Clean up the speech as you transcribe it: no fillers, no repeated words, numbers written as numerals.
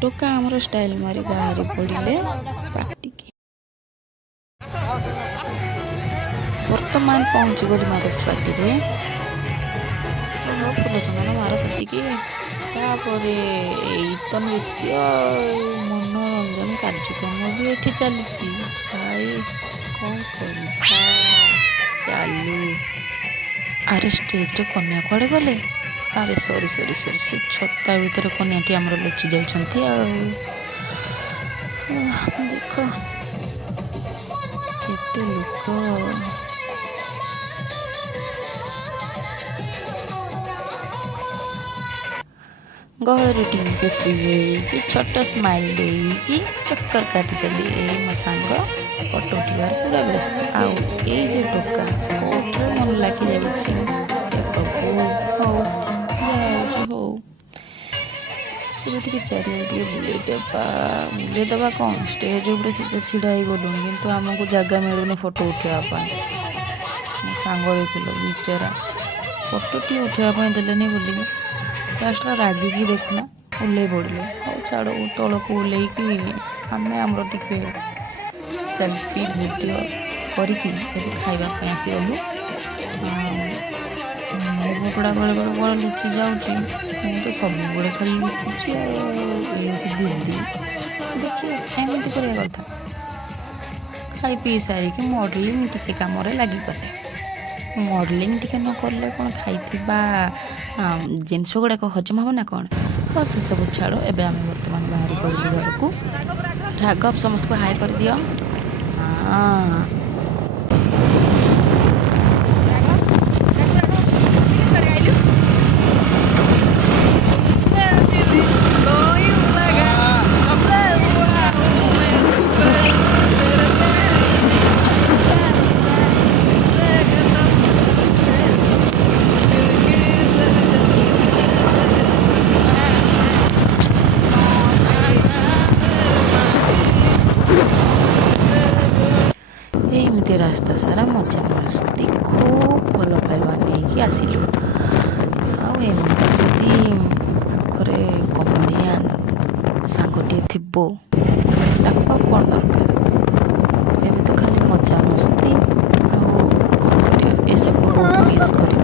ଟୋକା ଆମର ଷ୍ଟାଇଲ ମାରି ବାହାରି ପଡ଼ିଲେ ପାଟିକି। ବର୍ତ୍ତମାନ ପହଞ୍ଚିଗଲି ମ୍ୟାରେଜ୍ ପାର୍ଟିରେ। ଫୁଲଚନ୍ଦନ ମାର ସେତିକି, ତାପରେ ଏଇ ତ ନୃତ୍ୟ ମନୋରଞ୍ଜନ କାର୍ଯ୍ୟକ୍ରମ ବି ଏଠି ଚାଲିଛି। ଭାଇ କ'ଣ କରିବା, ଚାଲୁ। ଆରେ ଷ୍ଟେଜ୍ରେ କନ୍ୟା କୁଆଡ଼େ ଗଲେ? ଆରେ ସରି ସେ ଛତା ଭିତରେ କନ୍ୟାଟି ଆମର ଲୁଚି ଯାଇଛନ୍ତି। ଆଉ ଦେଖ କେତେ ଲୋକ। ଗହଳରେ ଟିକେ ଫ୍ରି ହେଇକି ଛୋଟ ସ୍ମାଇଲ୍ ଦେଇକି ଚକ୍କର କାଟିଦେଲି। ଏଇ ମୋ ସାଙ୍ଗ ଫଟୋ ଉଠିବାର ପୁରା ବ୍ୟସ୍ତ। ଆଉ ଏଇ ଯେ ଟୋକା କୋଉଥିରେ ମନ ଲାଗି ଯାଇଛି। ହେ ପ୍ରଭୁ, ହଉ ଯାହା ହେଉଛି ହଉ। ଏବେ ଟିକେ ଚାରିଆଡ଼େ ଟିକେ ବୁଲେଇଦେବା କ'ଣ, ଷ୍ଟେଜ୍ ଉପରେ ସିଧା ଛିଡ଼ା ହେଇଗଲୁଣି କିନ୍ତୁ ଆମକୁ ଜାଗା ମିଳୁନି ଫଟୋ ଉଠାଇବା ପାଇଁ। ମୋ ସାଙ୍ଗ ଦେଖିଲ ବିଚାରା ଫଟୋଟିଏ ଉଠାଇବା ପାଇଁ ଦେଲେନି ବୋଲିକି ଲାଷ୍ଟ ରାଗିକି ଦେଖୁନା ଓହ୍ଲେଇ ପଡ଼ିଲେ। ହଉ ଛାଡ଼, ତଳକୁ ଓହ୍ଲେଇକି ଆମେ ଆମର ଟିକେ ସେଲ୍ଫି ଭିଡ଼ିଓ କରିକି ଏବେ ଖାଇବା ପାଇଁ ଆସିଗଲୁ। କପଡ଼ା ବେଳେବେଳେ କ'ଣ ଲୁଚି ଯାଉଛି, ମୁଁ ତ ସବୁବେଳେ ଖାଲି ଲୁଚୁଛି। ଆଉ ଏମିତି ଦିଦି ଦେଖିବା ଏମିତି କରିବା କଥା। ଖାଇ ପିଇ ସାରିକି ମଡ଼େଲିଂ ଟିକେ କାମରେ ଲାଗିଗଲେ। ମଡ଼େଲିଂ ଟିକେ ନ କଲେ କ'ଣ ଖାଇଥିବା ଜିନିଷ ଗୁଡ଼ାକ ହଜମ ହେବ ନା କ'ଣ? ବସ୍ ସେସବୁ ଛାଡ଼। ଏବେ ଆମେ ବର୍ତ୍ତମାନ ବାହାରି ପଡ଼ିଲୁ ଘରକୁ। ରାଘବ ସମସ୍ତଙ୍କୁ ହାଏ କରିଦିଅ। ଏମିତି ରାସ୍ତା ସାରା ମଜା ମସ୍ତି, ଖୁବ୍ ଭଲ ପାଇବା ନେଇକି ଆସିଲୁ। ଆଉ ଏମିତି ଯଦି ପାଖରେ କମେଡ଼ିଆନ୍ ସାଙ୍ଗଟିଏ ଥିବ ତାକୁ ଆଉ କ'ଣ ଦରକାର। ଏବେ ତ ଖାଲି ମଜା ମସ୍ତି। ଆଉ କ'ଣ କରିବା, ଏସବୁ ବହୁତ ମିସ୍ କରି